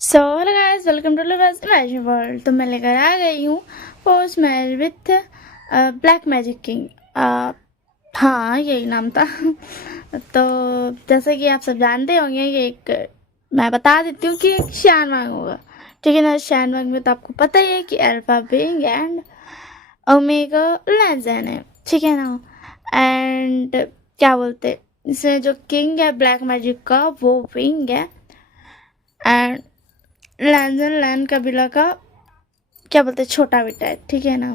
So hello guys, welcome to livers imagine world. तो मैं लेकर आ गई हूँ post match with black magic king. हाँ, यही नाम था। तो जैसे कि आप सब जानते होंगे, ये एक मैं बता देती हूँ कि एक शैनवांग होगा। ठीक है ना। शैनवांग में तो आपको पता ही है कि अल्फा विंग एंड ओमेगा लेंजन है। ठीक है ना। एंड क्या बोलते, इसमें जो किंग है ब्लैक मैजिक का वो विंग है। एंड लैंजन लैन कबीला का क्या बोलते छोटा बेटा है। ठीक है ना।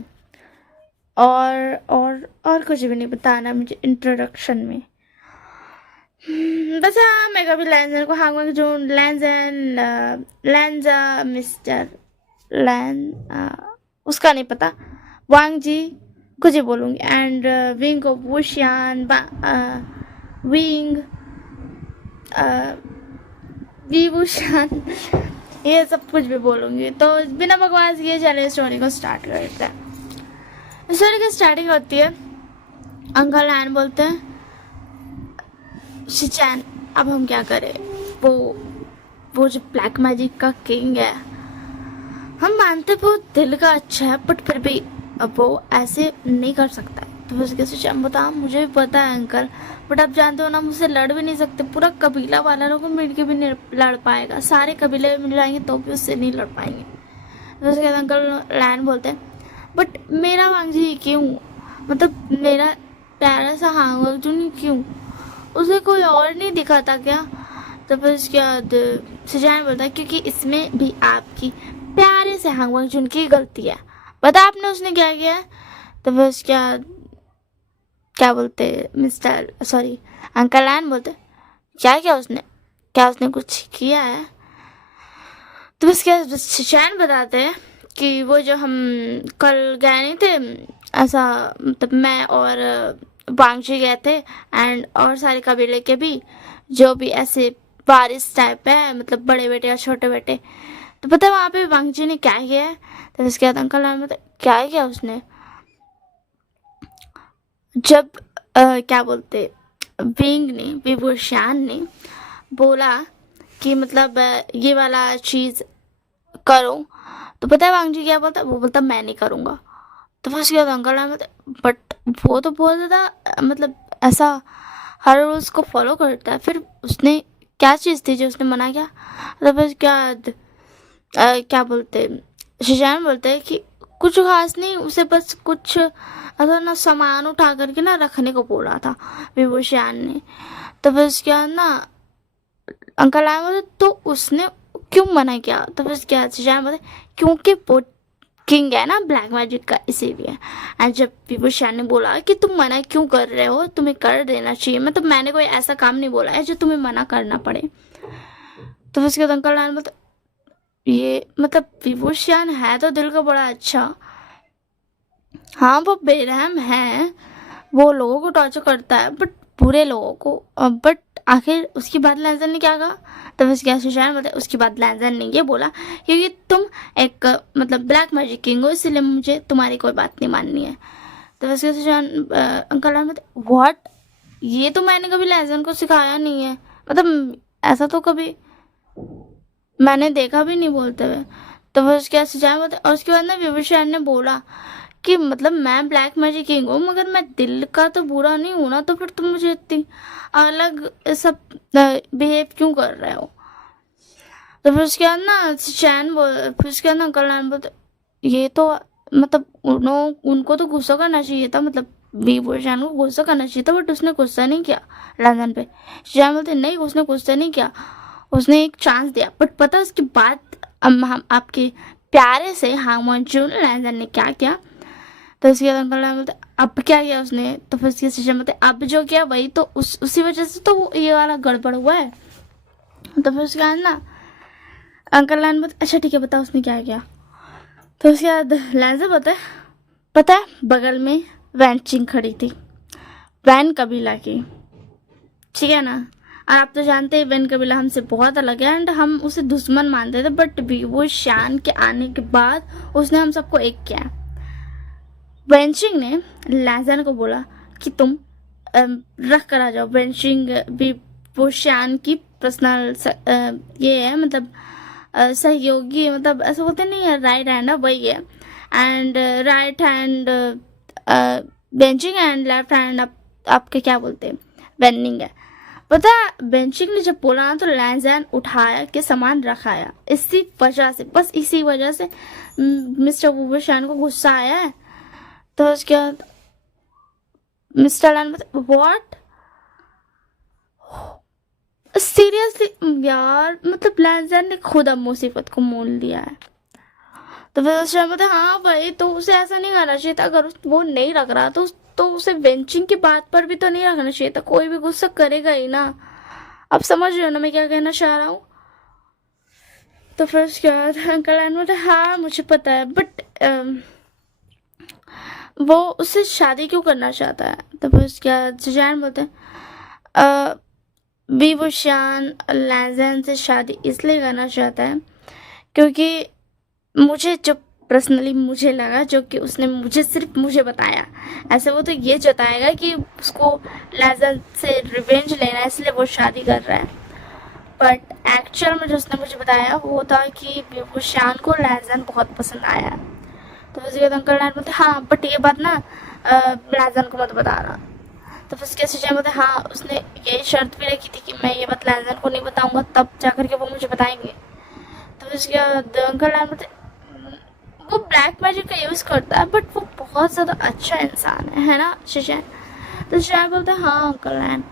और कुछ भी नहीं बताना मुझे इंट्रोडक्शन में। बस हाँ, मैं कभी लैंजन को हांगवांग जो लैंजन लैंजा मिस्टर लैन उसका नहीं पता। वांग जी कुछ ही बोलूँगी। एंड विंग को वुशियान विंग विभूषण ये सब कुछ भी बोलूँगी। तो बिना बकवास किए चलिए स्टोरी को स्टार्ट करते हैं। स्टोरी की स्टार्टिंग होती है, अंकल हैन बोलते हैं शिचैन अब हम क्या करें। वो वो जो ब्लैक मैजिक का किंग है, हम मानते वो दिल का अच्छा है बट फिर भी अब वो ऐसे नहीं कर सकता है। तो उसके शिचैन बता मुझे भी पता है अंकल, बट आप जानते हो ना मुझसे लड़ भी नहीं सकते। पूरा कबीला वाला लोग मिल के भी नहीं लड़ पाएगा। सारे कबीले मिल जाएंगे तो भी उससे नहीं लड़ पाएंगे। तो उसके बाद अंकल लैन बोलते हैं बट मेरा वांगजी क्यों, मतलब मेरा प्यारा सा हांग अर्जुन क्यों, उसे कोई और नहीं दिखा था क्या। तो फिर उसके बाद सुजान बोलता है क्योंकि इसमें भी आपकी प्यारे से हांग अर्जुन की गलती है। पता आपने उसने क्या किया है। तो फिर उसके बाद क्या बोलते मिस्टर सॉरी अंकल लैन बोलते क्या किया उसने, क्या उसने कुछ किया है। तो उसके सुजान बताते हैं कि वो जो हम कल गए नहीं थे, ऐसा मतलब मैं और वांगजी गए थे एंड और सारे कबीले के भी जो भी ऐसे बारिश टाइप है, मतलब बड़े बेटे या छोटे बेटे। तो पता है वहाँ पे वांगजी ने क्या किया है। तो उसके बाद अंकल ने बताया क्या किया उसने। जब क्या बोलते विंग ने विभूषण ने बोला कि मतलब ये वाला चीज़ करो, तो पता है वांग जी क्या बोलता, वो बोलता मैं नहीं करूँगा। तो फिर उसके बाद अंकल ने बोलता बट वो तो बहुत ज़्यादा मतलब ऐसा हर रोज़ को फॉलो करता है, फिर उसने क्या चीज़ थी जो उसने मना किया। तो फिर उसके बाद क्या बोलते शिजान बोलते हैं कि कुछ खास नहीं, उसे बस कुछ ऐसा ना सामान उठा करके ना रखने को बोला था विभूषण ने। तो फिर उसके बाद ना अंकल आए बोले तो उसने क्यों मना किया। तो फिर क्या शिजान बोले क्योंकि वो किंग है ना ब्लैक मैजिक का, इसीलिए। एंड जब विभूषण ने बोला कि तुम मना क्यों कर रहे हो, तुम्हें कर देना चाहिए, मतलब मैंने कोई ऐसा काम नहीं बोला है जो तुम्हें मना करना पड़े। तो फिर उसके बाद अंकल आए मतलब ये मतलब विभूषण है तो दिल का बड़ा अच्छा, हाँ वो बेरहम है, वो लोगों को टॉर्चर करता है बट बुरे लोगों को। बट आखिर उसकी बात लैंजन ने क्या कहा। तब उसके सुशांत बताया उसकी बात लैंजन ने ये बोला क्योंकि तुम एक मतलब ब्लैक मैजिक किंग हो, इसलिए मुझे तुम्हारी कोई बात नहीं माननी है। तो उसके सुशांत अंकल बताया व्हाट, ये तो मैंने कभी लैंजन को सिखाया नहीं है, मतलब ऐसा तो कभी मैंने देखा भी नहीं बोलते हुए। तो वो उसके बाद सुझाव होता और उसके बाद ना विभूषण ने बोला कि मतलब मैं ब्लैक मैजिक किंग हूँ मगर मैं दिल का तो बुरा नहीं हूँ ना, तो फिर तुम मुझे इतनी अलग सब बिहेव क्यों कर रहे हो। तो फिर उसके बाद ना चैन बोल फिर उसके बाद ना कल्याण बोलते ये तो मतलब उनको तो गुस्सा करना चाहिए था, मतलब विभूषण को गुस्सा करना चाहिए था बट उसने गुस्सा नहीं किया लंदन पे। चैन बोलते नहीं उसने गुस्सा नहीं किया, उसने एक चांस दिया। बट पता उसके बाद हम आपके प्यारे से हांगमन जून लैंडन ने क्या किया। तो उसके बाद अंकल बोलते अब क्या किया उसने। तो फिर उसके सिस्टम बोलते अब जो किया वही तो उसी वजह से तो ये वाला गड़बड़ हुआ है। तो फिर उसके बाद ना अंकल लैंड बोलते अच्छा ठीक है बताओ उसने क्या किया। तो उसके बाद लैंडर बोलते पता है बगल में वैनचिंग खड़ी थी, वैन कबीला की। ठीक है ना। और आप तो जानते हैं वेन कबीला हमसे बहुत अलग है एंड हम उसे दुश्मन मानते थे, बट भी वो शान के आने के बाद उसने हम सबको एक किया। वेंचिंग ने लैजन को बोला कि तुम रख कर आ जाओ। वेंचिंग भी वो शान की पर्सनल ये है, मतलब सहयोगी, मतलब ऐसा बोलते नहीं है, राइट हैंड है वही है, and right hand benching and left hand आपके क्या बोलते हैं, बेंडिंग है। पता है बेंचिंग ने जब बोला ना तो लैंजैन उठाया के सामान रखाया, इसी वजह से, बस इसी वजह से मिस्टर वुबुशान को गुस्सा आया है। तो उसके बाद मिस्टर लैन व्हाट, सीरियसली यार, मतलब लैंजैन ने खुद अब मुसीबत को मोल लिया है। तो फिर उस टाइम हाँ भाई, तो उसे ऐसा नहीं करना चाहिए था, अगर वो नहीं रख रहा तो उसे बेंचिंग की बात पर भी तो नहीं रखना चाहिए था, कोई भी गुस्सा करेगा ही ना। अब समझ रहे हो ना मैं क्या कहना चाह रहा हूँ। तो फिर उसके बाद अंकल एंड बोलते हाँ मुझे पता है, बट वो उससे शादी क्यों करना चाहता है। तो फिर उसके बाद सुजैन बोलते विवुशान लैंजैन से शादी इसलिए करना चाहता है क्योंकि मुझे जो पर्सनली मुझे लगा, जो कि उसने मुझे सिर्फ मुझे बताया, ऐसे वो तो ये जताएगा कि उसको लैंजैन से रिवेंज लेना है इसलिए वो शादी कर रहा है, बट एक्चुअल में जो उसने मुझे बताया वो था कि विवुशान को लैंजैन बहुत पसंद आया। तो उसके बाद अंकल लैन बोलते हाँ बट ये बात ना लैंजैन को मत बताना। तो फिर उसके सुजैन बोलते हाँ उसने यही शर्त भी रखी थी कि मैं ये बात लैंजैन को नहीं बताऊंगा, तब जाकर के वो मुझे बताएंगे। तो उसके बाद अंकल लैन बोलते वो ब्लैक मैजिक का यूज़ करता है बट वो बहुत ज़्यादा अच्छा इंसान है ना सुजैन। तो सुजैन बोलते हाँ अंकल लैन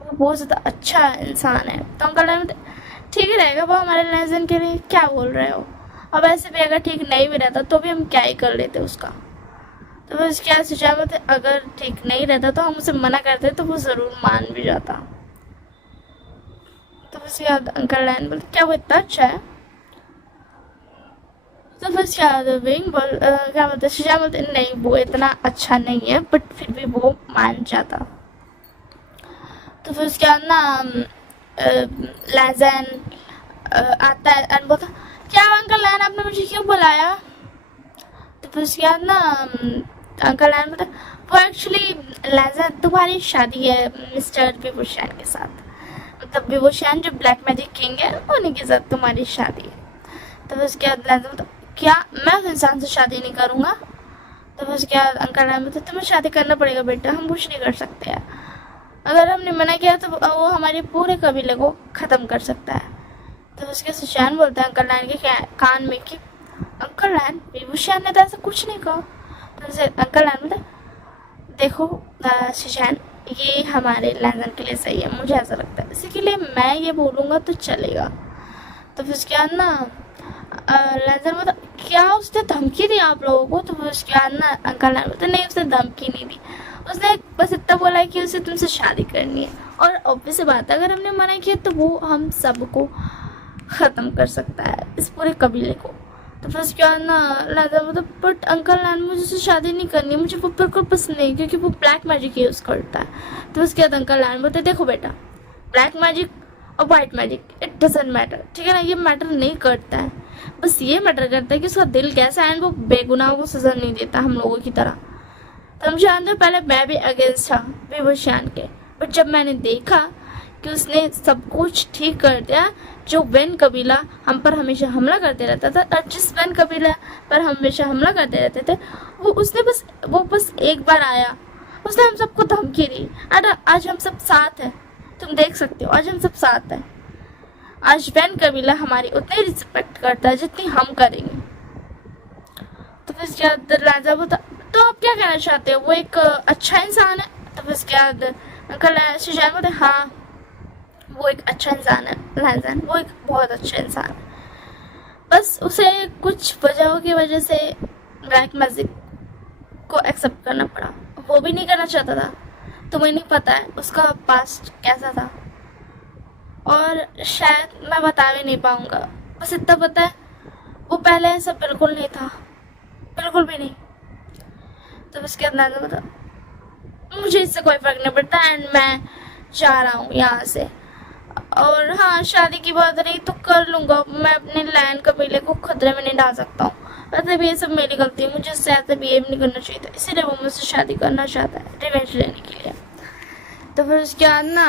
वो बहुत ज़्यादा अच्छा इंसान है। तो अंकल लैन बोलते ठीक ही रहेगा वो हमारे लैंजैन के लिए, क्या बोल रहे हो। अब ऐसे भी अगर ठीक नहीं भी रहता तो भी हम क्या ही कर लेते उसका। तो फिर क्या सुझाव होते, अगर ठीक नहीं रहता तो हम उसे मना करते तो वो ज़रूर मान भी जाता। तो फिर याद अंकल लैन बोलते क्या वो इतना अच्छा है। तो फिर क्या बोलते सुझाव बोलते नहीं वो इतना अच्छा नहीं है बट फिर भी वो मान जाता। तो फिर उसके बाद ना लैंजैन आता है एंड बोलता क्या अंकल लैन आपने मुझे क्यों बुलाया। तो फिर उसके बाद ना अंकल लैन बोलता वो एक्चुअली लैंजैन तुम्हारी शादी है मिस्टर विवुशान के साथ, मतलब विवुशान जो ब्लैक मैजिक किंग है उन्हीं के साथ तुम्हारी शादी है। तो फिर उसके बाद लैंजैन बोलता क्या मैं उस इंसान से शादी नहीं करूँगा। तो फिर उसके बाद अंकल लैन बोलता तुम्हें शादी करना पड़ेगा बेटा, हम कुछ नहीं कर सकते हैं, अगर हमने मना किया तो वो हमारे पूरे कबीले को ख़त्म कर सकता है। तो उसके सुशान बोलता है अंकल लैन के कान में कि अंकल लैन विवुशान ने तो ऐसा कुछ नहीं कहा। तो उसे अंकल लैन बोलता देखो सुशान ये हमारे लैंजैन के लिए सही है, मुझे ऐसा लगता है, इसी के लिए मैं ये बोलूँगा तो चलेगा। तो फिर उसके बाद ना लैंजैन बोलता क्या उसने धमकी दी आप लोगों को। तो फिर उसके बाद ना अंकल लैन बोलता नहीं उसने धमकी नहीं दी, उसने बस इतना बोला है कि उसे तुमसे शादी करनी है, और ऑब्वियस बात है अगर हमने मना किया तो वो हम सबको ख़त्म कर सकता है, इस पूरे कबीले को। तो फिर उसके बाद ना लैंजैन मतलब बट अंकल लैन मुझे उससे शादी नहीं करनी, मुझे वो बिल्कुल पसंद नहीं क्योंकि वो ब्लैक मैजिक यूज़ करता है। तो उसके बाद अंकल लैन बोलते देखो बेटा ब्लैक मैजिक और white magic it doesn't matter, ठीक है ना, ये मैटर नहीं करता है, बस ये मैटर करता है कि उसका दिल कैसा है एंड वो बेगुनाहों को सज़ा नहीं देता हम लोगों की तरह। तो हम जानते हो पहले मैं भी अगेंस्ट था विवुशान के, बट जब मैंने देखा कि उसने सब कुछ ठीक कर दिया, जो वेन कबीला हम पर हमेशा हमला करते रहता था और जिस वेन कबीला पर हमेशा हमला करते रहते थे वो बस एक बार आया, उसने हम सबको धमकी दी, अरे आज हम सब साथ हैं, तुम देख सकते हो आज हम सब साथ हैं। आज वेन कबीला हमारी उतनी रिस्पेक्ट करता है जितनी हम करेंगे। तो फिर उसके बाद राजा बोलता तो आप क्या कहना चाहते हो वो एक अच्छा इंसान है। तो फिर उसके बाद अंकल सुजान बोलते हाँ वो एक अच्छा इंसान है लैंजैन, वो एक बहुत अच्छा इंसान है, बस उसे कुछ वजहों की वजह से ब्लैक मैजिक को एक्सेप्ट करना पड़ा, वो भी नहीं करना चाहता था, तुम्हें नहीं पता है उसका पास्ट कैसा था और शायद मैं बता भी नहीं पाऊँगा, बस इतना पता है वो पहले ऐसा बिल्कुल नहीं था, बिल्कुल भी नहीं। तो उसके बाद लैंजैन बोलता मुझे इससे कोई फ़र्क नहीं पड़ता एंड मैं जा रहा हूँ यहाँ से, और हाँ शादी की बात रही तो कर लूँगा, मैं अपने लैंड कबीले को खतरे में नहीं डाल सकता हूँ, मतलब ये सब मेरी गलती है, मुझे उससे ऐसे बिहेव नहीं करना चाहिए था, इसीलिए वो मुझसे शादी करना चाहता है रिवेंज लेने के लिए। तो फिर उसके बाद ना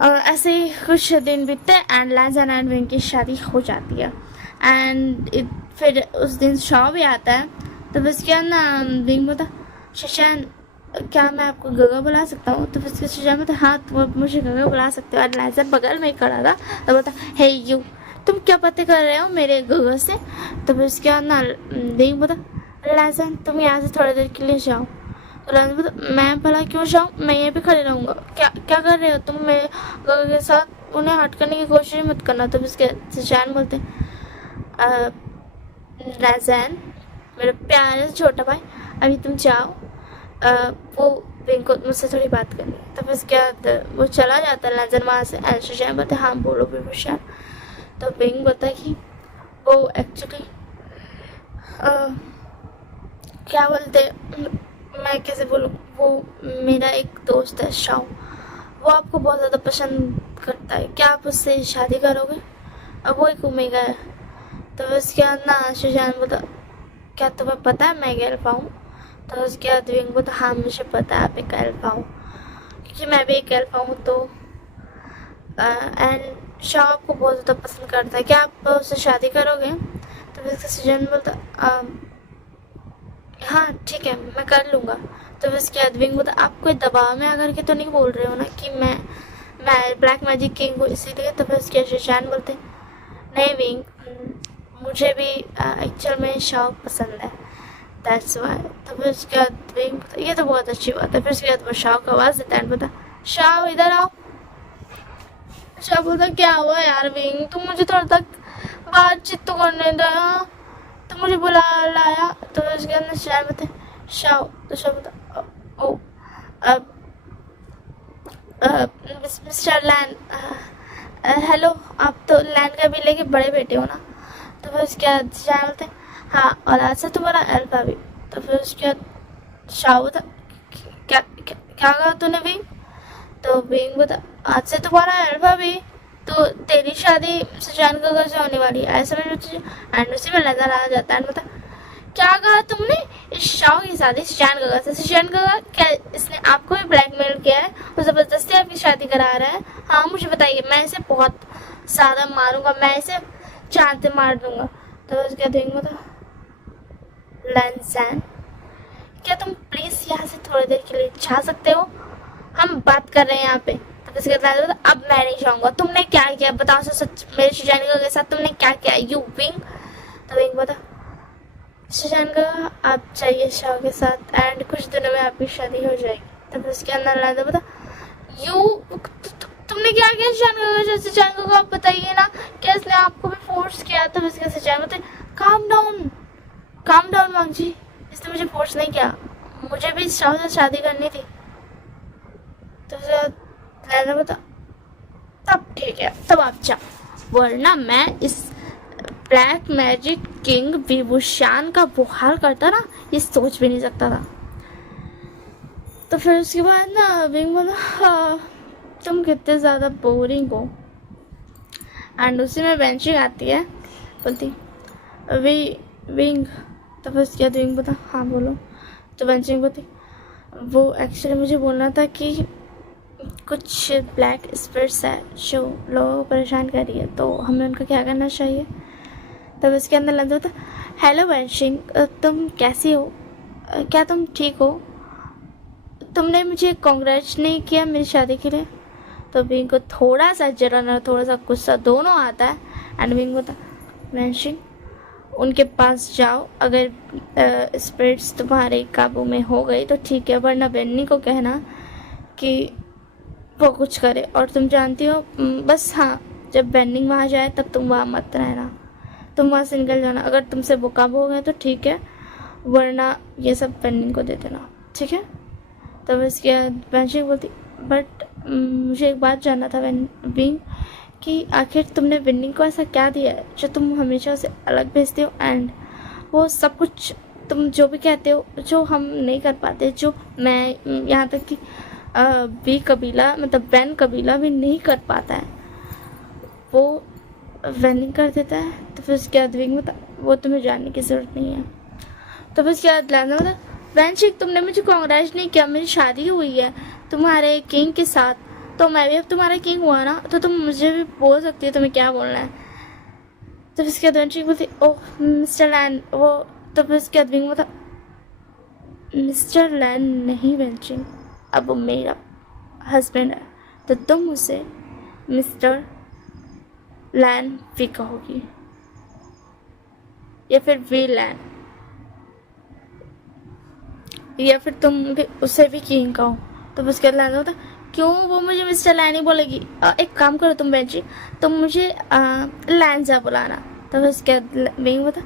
ऐसे ही कुछ दिन बीतते एंड लैजन एंड विंग की शादी हो जाती है एंड फिर उस दिन शो भी आता है। तो बस क्या ना विंग बोलता शशान क्या मैं आपको गगा बुला सकता हूँ। तो फिर शशान बोलता हाँ तुम अब मुझे गगा बुला सकते हो। और लैजन बगल में ही खड़ा था तो बोलता हे यू तुम क्या पते कर रहे हो मेरे गगा से। तो फिर क्या ना विंग बोलता लैजन तुम यहाँ से थोड़ी देर के लिए जाओ। तो लैजन बोलता मैं भला क्यों जाऊँ मैं यहीं पे खड़े रहूँगा। क्या क्या कर रहे हो तुम मेरे गगा के साथ उन्हें हट करने की कोशिश मत करना। तो फिर शशान बोलते लैजन मेरे प्यारे से छोटा भाई अभी तुम जाओ वो विंग को मुझसे थोड़ी बात करनी है। तो फिर क्या वो चला जाता है लैजन वहाँ से एंड शशान बोलते हाँ बोलो विभूषण। तो विंग बोलता है कि वो एक्चुअली क्या बोलते मैं कैसे बोलूँ वो मेरा एक दोस्त है शाओ वो आपको बहुत ज़्यादा पसंद करता है क्या आप उससे शादी करोगे। अब वो एक ओमेगा है। तो उसके बाद ना शशान बोलता क्या तुम्हें पता है मैं एक एल्फा हूँ। तो उसके बाद विंग बोलता हाँ मुझे पता है आप एक एल्फा हूँ क्योंकि मैं भी एक एल्फा हूँ। तो एंड शाओ आपको बहुत ज़्यादा पसंद करता है क्या आप उससे शादी करोगे। तो फिर शशान बोलता हाँ ठीक है मैं कर लूँगा। तो उसके बाद विंग बोलता आप कोई दबाव में आकर के तो नहीं बोल रहे हो ना कि मैं ब्लैक मैजिक किंग हूँ इसीलिए। तो फिर उसके शशान बोलते नहीं विंग मुझे भी एक्चुअल में शाओ पसंद है दैट्स वाई। तो फिर उसके बाद विंग ये तो बहुत अच्छी बात है। फिर उसके बाद वो शाओ को आवाज़ देता है बोलता शाओ इधर आओ। शाओ बोलता क्या हुआ यार विंग तुम मुझे थोड़ा तक बातचीत तो करने दो तो मुझे बुला लाया। तो उसके अंदर शाओ बोलते शाओ। तो शाओ बोलता ओ मिस्टर लैन हेलो आप तो लैन का भी लेके बड़े बेटे हो ना। तो फिर उसके बाद शाओ बोलते हाँ और आज से तुम्हारा एल्फा भी। तो फिर उसके बाद शाओ बोलता क्या क्या क्या कहा तूने विंग। तो विंग बोलता आज से तुम्हारा एल्फा भी तो तेरी शादी शशान गगा से होने वाली है ऐसा मैंने एंड उसी में नजर आ जाता है बोलता क्या कहा तुमने इस शाओ की शादी शशान गगा से। शशान गगा क्या इसने आपको भी ब्लैकमेल किया है और जबरदस्ती आपकी शादी करा रहा है। हाँ मुझे बताइए मैं इसे बहुत ज़्यादा मारूंगा मैं इसे चांद से मार दूंगा। तो उसके बाद बोलता लैंसन क्या तुम प्लीज़ यहाँ से थोड़ी देर के लिए जा सकते हो हम बात कर रहे हैं यहाँ पे। तो उसके बाद अब मैं नहीं जाऊँगा तुमने क्या किया बताओ सच मेरे शशान गगा के साथ तुमने क्या किया यू विंग। तो विंग बोलता शशान गगा आप चाहिए शाओ के साथ एंड कुछ दिनों में आपकी शादी हो जाएगी। तब उसके अंदर लादा बोला यू तुमने क्या किया शशान गगा से। शशान गगा आप बताइए ना क्या इसने आपको भी फोर्स किया। तब इसके शशान बोलते काम डाउन मांग जी इसने मुझे फोर्स नहीं किया मुझे भी शाओ से शादी करनी थी। तो लादा बोला तब ठीक है तब आप जाओ वरना मैं इस ब्लैक मैजिक किंग विभूषण का वो हाल करता ना ये सोच भी नहीं सकता था। तो फिर उसके बाद ना विंग बोला हाँ तुम कितने ज़्यादा बोरिंग हो एंड उसी में बेंचिंग आती है बोलती विंग। तो फिर उसके बाद विंग बोला हाँ बोलो। तो बेंचिंग बोलती वो एक्चुअली मुझे बोलना था कि कुछ ब्लैक स्पिरिट्स है जो लोगों को परेशान कर रही है तो हमें उनको क्या करना चाहिए। तब इसके अंदर लंदो था हेलो वंशिंग तुम कैसी हो क्या तुम ठीक हो तुमने मुझे कांग्रेच नहीं किया मेरी शादी के लिए। तो विंग को थोड़ा सा जलन और थोड़ा सा गुस्सा दोनों आता है एंड विंग बोलता वंशिंग उनके पास जाओ अगर स्पिरिट्स तुम्हारे काबू में हो गई तो ठीक है वरना बेन्नी को कहना कि वो कुछ करे और तुम जानती हो बस हाँ जब बेन्नी वहाँ जाए तब तुम वहाँ मत रहना तुम वहाँ से निकल जाना अगर तुमसे वो काबू हो गए तो ठीक है वरना ये सब बेन्नी को दे देना ठीक है। तब इसके बाद बेंशिंग बोलती बट मुझे एक बात जानना था विंग कि आखिर तुमने विन्नी को ऐसा क्या दिया है जो तुम हमेशा उसे अलग भेजते हो एंड वो सब कुछ तुम जो भी कहते हो जो हम नहीं कर पाते जो मैं यहाँ तक कि बी कबीला मतलब बैन कबीला भी नहीं कर पाता है वो वेनिंग कर देता है। तो फिर उसके बाद विंग बता वो तुम्हें जानने की ज़रूरत नहीं है। तो फिर उसके बाद लैंडा बता वैनशिक तुमने मुझे कांग्रेच नहीं किया मेरी शादी हुई है तुम्हारे किंग के साथ। तो मैं भी अब तुम्हारा किंग हुआ ना, तो तुम मुझे भी बोल सकती हो तुम्हें क्या बोलना है। तो इसके बाद वेंचिंग बोलती ओह मिस्टर लैन वो। तो फिर इसके बाद विंग बोलता मिस्टर लैन नहीं वेंचिंग, अब वो मेरा हस्बैंड है, तो तुम उसे मिस्टर लैन भी कहोगी या फिर वी लैन, या फिर तुम भी उसे भी किंग कहो। तो उसके बाद लैन होता क्यों वो मुझे मिस्टर लैन ही बोलेगी, एक काम करो तुम बेंची, तुम मुझे लैंजा बुलाना। तो उसके बाद विंग होता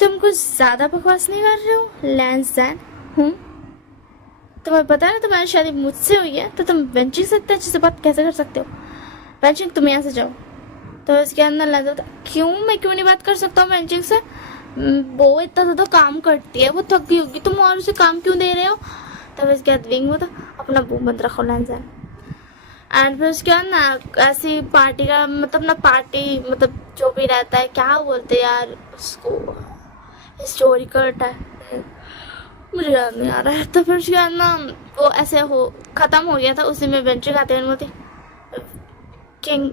तुम कुछ ज़्यादा बकवास नहीं कर रहे हो लैंजैन। तुम्हें पता है ना तुम्हारी शादी मुझसे हुई है, तो तुम बेंचिंग से इतने अच्छे से बात कैसे कर सकते हो। बेंचिंग तुम यहाँ से जाओ। तो इसके अंदर लैंज होता क्यों, मैं क्यों नहीं बात कर सकता हूँ बेंचिंग से, वो इतना ज़्यादा काम करती है, वो थक गई होगी, तुम और उसे काम क्यों दे रहे हो। तब इसके बाद विंग होता अपना मुंह बंद रखो लैंजैन। एंड फिर उसके बाद ना ऐसी पार्टी का मतलब ना पार्टी मतलब जो भी रहता है क्या बोलते हैं यार उसको, हिस्टोरिकल टाइम, मुझे याद नहीं आ रहा है। तो फिर उसके बाद ना वो ऐसे हो ख़त्म हो गया था, उसी में बेंचिंग आते हैं बोलती किंग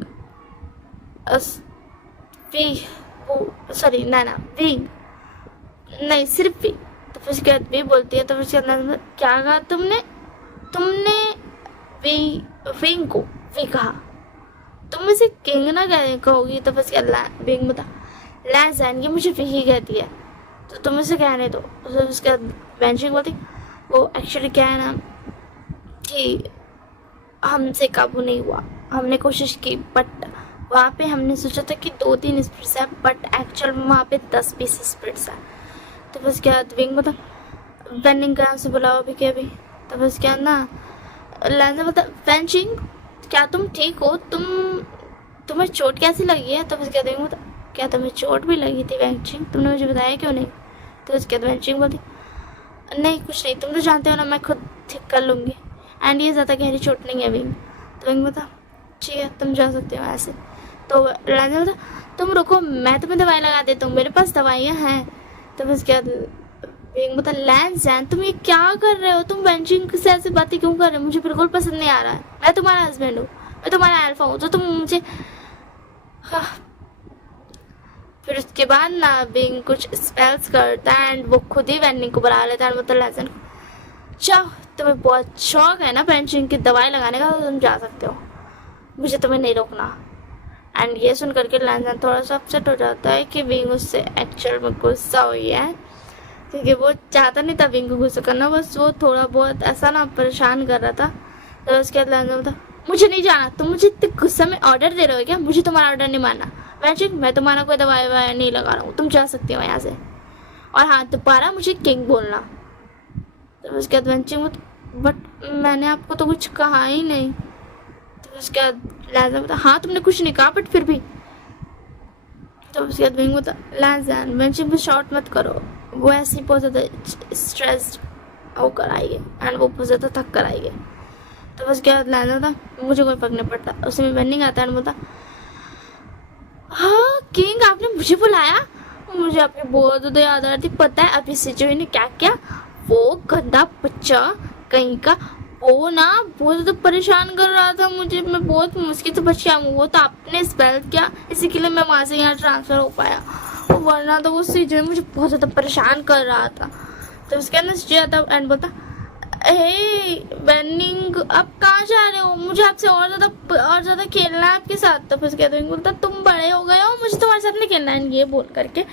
वी वो सॉरी ना विंग नहीं सिर्फ वी। तो फिर उसके बाद वी बोलती है। तो फिर उसके बाद क्या कहा तुमने, तुमने विंग को वी कहा, तुम इसे किंग ना कहोगी। तो फिर उसके बाद विंग बता लैंजैन ये मुझे वी ही कहती है, तो तुम इसे कहने दो। तो उसके बाद बेंचिंग बोलती वो एक्चुअली क्या है ना कि हमसे काबू नहीं हुआ, हमने कोशिश की बट वहाँ पे हमने सोचा था कि 2-3 स्पिरिट्स है बट एक्चुअल में वहाँ पे 10-20 स्पिरिट्स है। तो बस क्या विंग बता वेनिंग का से बुलाओ अभी के अभी। तो बस क्या ना लैंजा बता वेंचिंग क्या तुम ठीक हो, तुम्हें चोट कैसी लगी है। तो बस क्या विंग बता क्या तुम्हें चोट भी लगी थी वेंचिंग, तुमने मुझे बताया क्यों नहीं। तो उसके बाद वेंचिंग बोलती नहीं कुछ नहीं, तुम तो जानते हो ना मैं खुद ठीक कर लूँगी, एंड ये ज़्यादा गहरी चोट नहीं है विंग। तो विंग बता ठीक है तुम जा सकते हो ऐसे। तो लैंजा बता तुम रुको मैं तुम्हें दवाई लगा देता हूँ, मेरे पास दवाइयाँ हैं। तो बस क्या विंग बता लैंजैन तुम ये क्या कर रहे हो, तुम वेंचिंग से ऐसी बातें क्यों कर रहे हो, मुझे बिल्कुल पसंद नहीं आ रहा है, मैं तुम्हारा हस्बैंड हूँ, मैं तुम्हारा अल्फा हूँ, तो तुम मुझे फिर उसके बाद ना विंग कुछ स्पेल्स करता है एंड वो खुद ही वेनिंग को बुला लेता है। मतलब लैंजैन को जाओ तुम्हें बहुत शौक है ना वेंचिंग की दवाई लगाने का, तो तुम जा सकते हो, मुझे तुम्हें नहीं रोकना। एंड ये सुन करके लैंजैन थोड़ा सा अपसेट हो जाता है कि विंग उससे एक्चुअल में गुस्सा हुई है, क्योंकि वो चाहता नहीं था विंग को गुस्सा करना, बस वो थोड़ा बहुत ऐसा ना परेशान कर रहा था। तो उसके बाद लैंजैन बोलता मुझे नहीं जाना, तुम मुझे इतने गुस्से में ऑर्डर दे रहे हो क्या, मुझे तुम्हारा ऑर्डर नहीं मानना। वेंचिंग मैं तुम्हारा कोई दवाई ववाई नहीं लगा रहा हूँ, तुम जा सकते हो यहाँ से, और हाँ दोबारा मुझे किंग बोलना। तो उसके बाद वेंचिंग बट मैंने आपको तो कुछ कहा ही नहीं। तो उसके बाद लैंजैन बोलता हाँ तुमने कुछ नहीं कहा बट फिर भी। तो उसके बाद विंग बोलता लैंजैन वेंचिंग पे शॉर्ट मत करो, वो ऐसे ही बहुत ज़्यादा स्ट्रेस्ड होकर आई है एंड वो बहुत ज़्यादा थक कर आई है। तो बस क्या लैंजैन था मुझे कोई फर्क नहीं पड़ता, उसमें वेनिंग आता है बोलता हाँ किंग आपने मुझे बुलाया, मुझे आपकी बहुत ज़्यादा याद आ रही थी, पता है अभी सिचुए ने क्या क्या, वो गंदा बच्चा कहीं का वो ना बहुत ज़्यादा परेशान कर रहा था मुझे, मैं बहुत मुश्किल से बच गया, वो तो आपने स्पेल किया इसी के लिए मैं वहाँ से यहाँ ट्रांसफ़र हो पाया, वरना तो वो सिचुए मुझे बहुत ज़्यादा परेशान कर रहा था। तो उसके अंदर सिचुए आता एंड बोलता हे वेनिंग आप कहाँ जा रहे हो, मुझे आपसे और ज़्यादा खेलना है आपके साथ। तो फिर कहते हैं बोलता तुम बड़े हो गए हो, मुझे तुम्हारे साथ नहीं खेलना है। ये बोल करके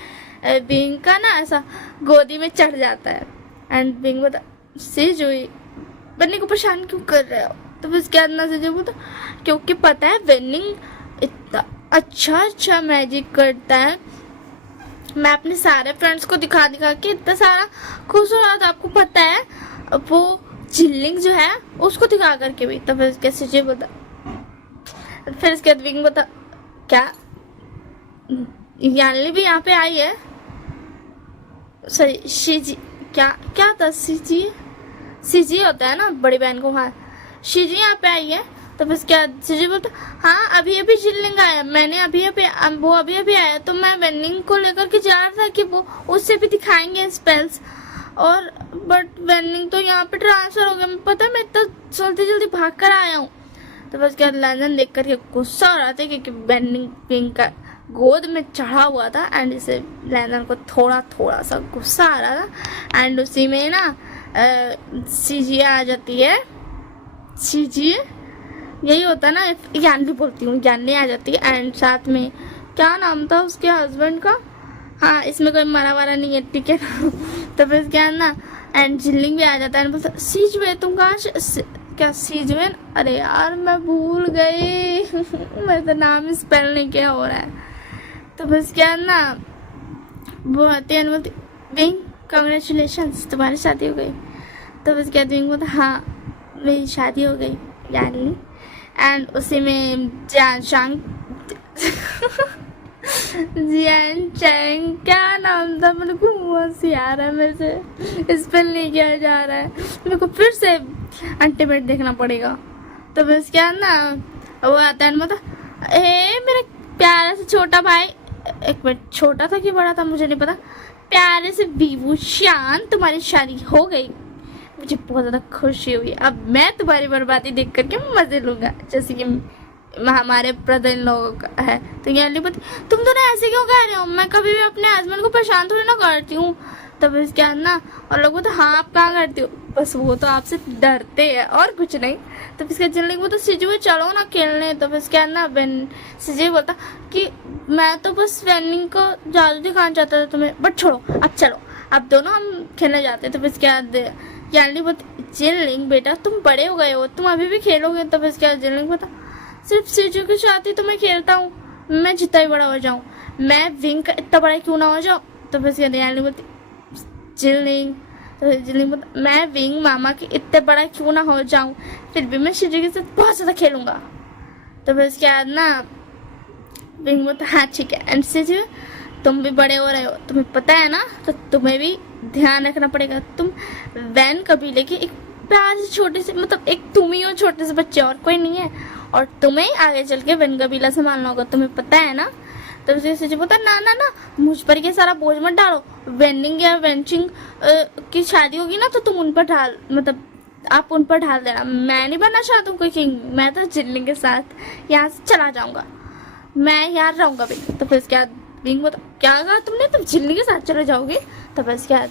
बिंग का ना ऐसा गोदी में चढ़ जाता है एंड बिंग बोलता सिजुई वेनिंग को परेशान क्यों कर रहे हो। तो फिर उसके अंदर सिजुई बोलता क्योंकि पता है वेनिंग इतना अच्छा मैजिक करता है, मैं अपने सारे फ्रेंड्स को दिखा के इतना सारा खुश हो रहा था, आपको पता है वो जिल्लिंग जो है उसको दिखा करके भी। तो फिर कैसे जी बता, फिर इसके बाद विंग बता क्या यानली भी यहाँ पे आई है, सॉरी शिजी क्या था सीजी होता है ना बड़ी बहन को, हाँ शिजी यहाँ पे आई है। तो फिर क्या शिजी बोलता हाँ अभी जिल्लिंग आया, मैंने वो अभी आया, तो मैं वेनिंग को लेकर के जा रहा था कि वो उससे भी दिखाएंगे स्पेल्स, और बट वेनिंग तो यहाँ पे ट्रांसफर हो गया, मैं पता है मैं इतना जल्दी भाग कर आया हूँ। तो बस क्या लैजन देख करके गुस्सा हो रहा था क्योंकि बेनिंग पिंक का गोद में चढ़ा हुआ था एंड इसे लैजन को थोड़ा थोड़ा सा गुस्सा आ रहा था। एंड उसी में ना सीजी आ जाती है, सीजी यही होता है ना, ज्ञानवी बोलती हूँ, ज्ञानवी आ जाती है एंड साथ में क्या नाम था उसके हस्बैंड का, हाँ इसमें कोई मरा वारा नहीं है ठीक है ना। तो फिर क्या है ना एंड जिल्लिंग भी आ जाता है, बोलता सीजवे तुम कहाँ क्या सीजवेन, अरे यार मैं भूल गई मेरा तो नाम स्पेल नहीं क्या हो रहा है। तो बस क्या है ना वो आती है बोलती विंग कॉन्ग्रेचुलेशंस तुम्हारी शादी हो गई। तो बस क्या विंग बोलता हाँ मेरी शादी हो गई यानी। एंड उसी में जान शांग जियान चैंग क्या नाम था, मेरे को हंसी आ रहा है, मेरे से स्पेल नहीं किया जा रहा है, मेरे को फिर से अल्टीमेट देखना पड़ेगा। तो बस क्या ना वो आता है मतलब मेरे प्यारे से छोटा भाई, एक मिनट छोटा था कि बड़ा था मुझे नहीं पता, प्यारे से विभूषण तुम्हारी शादी हो गई, मुझे बहुत ज़्यादा खुशी हुई, अब मैं तुम्हारी बर्बादी देख करके मजे लूँगा जैसे कि हमारे ब्रदर लोगों का है। तो ये पति तुम तो ना ऐसे क्यों कह रहे हो, मैं कभी भी अपने हस्बैंड को परेशान थोड़ी ना करती हूँ। तब इसके बाद ना और लोगों तो हाँ आप कहाँ करती हो, बस वो तो आपसे डरते हैं और कुछ नहीं। तो इसके चलने वो तो सिजू चलो ना खेलने। तो इसके बाद ना बेन सिजू बोलता कि मैं तो बस वेनिंग को जादू दिखाना चाहता था तुम्हें, बट छोड़ो अब चलो अब दोनों हम खेलने जाते। तो इसके बाद यानी जिनलिंग बेटा तुम बड़े हो गए हो, तुम अभी भी खेलोगे। तब इसके बाद जिनलिंग बोलता सिर्फ सिजू के साथ ही तो मैं खेलता हूँ, मैं जितना ही बड़ा हो जाऊँ, मैं विंग का इतना बड़ा क्यों ना हो जाऊँ। तो बस यानी बोलती जिनलिंग, तो जिनलिंग बोलता मैं विंग मामा के इतने बड़ा क्यों ना हो जाऊँ, फिर भी मैं सिजू के साथ बहुत ज़्यादा खेलूँगा। तो बस क्या ना विंग बोलता हाँ ठीक है। एंड सिजू तुम भी बड़े हो रहे हो, तुम्हें पता है ना, तो तुम्हें भी ध्यान रखना पड़ेगा, तुम वैन कबीले के एक प्यार से छोटे से मतलब एक तुम ही हो छोटे से बच्चे और कोई नहीं है, और तुम्हें आगे चल के वैन कबीला संभालना होगा, तुम्हें पता है ना। तो उसे बोलता ना ना ना मुझ पर ये सारा बोझ मत डालो, वेनिंग या वेंचिंग की शादी होगी ना तो तुम उन पर डाल मतलब आप उन पर ढाल देना, मैं नहीं बनना चाहता हूँ कोई किंग, मैं तो जिनलिंग के साथ यहाँ से चला जाऊँगा, मैं यहाँ रहूँगा भी। तो फिर क्या विंग बोलता क्या कहा तुमने, तुम जिनलिंग के साथ चले जाओगे। तो बस क्या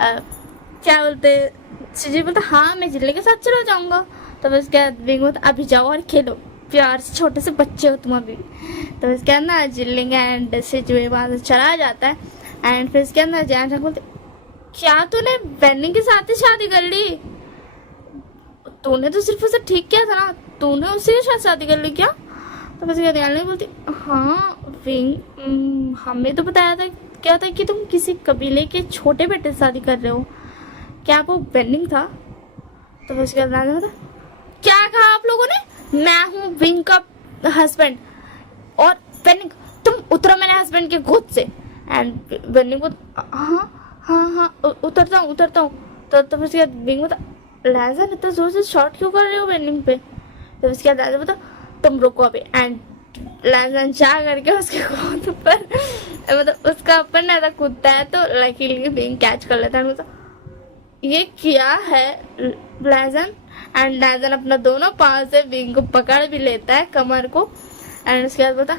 क्या बोलते सिजी बोलता हाँ मैं जिले के साथ चला जाऊँगा। तो बस क्या विंग बोलता अभी जाओ और खेलो, प्यार से छोटे से बच्चे हो तुम अभी। तो बस क्या ना जिलिंग एंड सिजू वहाँ से चला जाता है। एंड फिर क्या ना जैन बोलते क्या तूने वेनिंग के साथ ही शादी कर ली, तूने तो सिर्फ उसे ठीक किया था ना, तूने उसी के साथ शादी कर ली क्या। तो बस क्या ध्यान नहीं बोलती हाँ विंग हमें तो बताया था क्या था कि तुम किसी कबीले के छोटे बेटे से शादी कर रहे हो, क्या वो वेनिंग था। तो बस क्या ध्यान नहीं क्या कहा आप लोगों ने, मैं हूँ विंग का हस्बैंड और वेनिंग तुम उतरो मेरे हस्बैंड के गोद से। एंड वेनिंग को हाँ हाँ हाँ उतरता हूँ। तो बस क्या विंग बता लैजन इतना जोर से शॉट क्यों कर रहे हो वेनिंग पे। तो उसके बाद लैजन बता तुम रुको अभी। एंड लैजन जा करके उसके गोद पर मतलब उसका ऊपर ना ऐसा कूदता है तो लकीली विंग कैच कर लेता है। मतलब ये क्या है लैजन। एंड लैजन अपना दोनों पाँव से विंग को पकड़ भी लेता है कमर को। एंड उसके बाद बोलता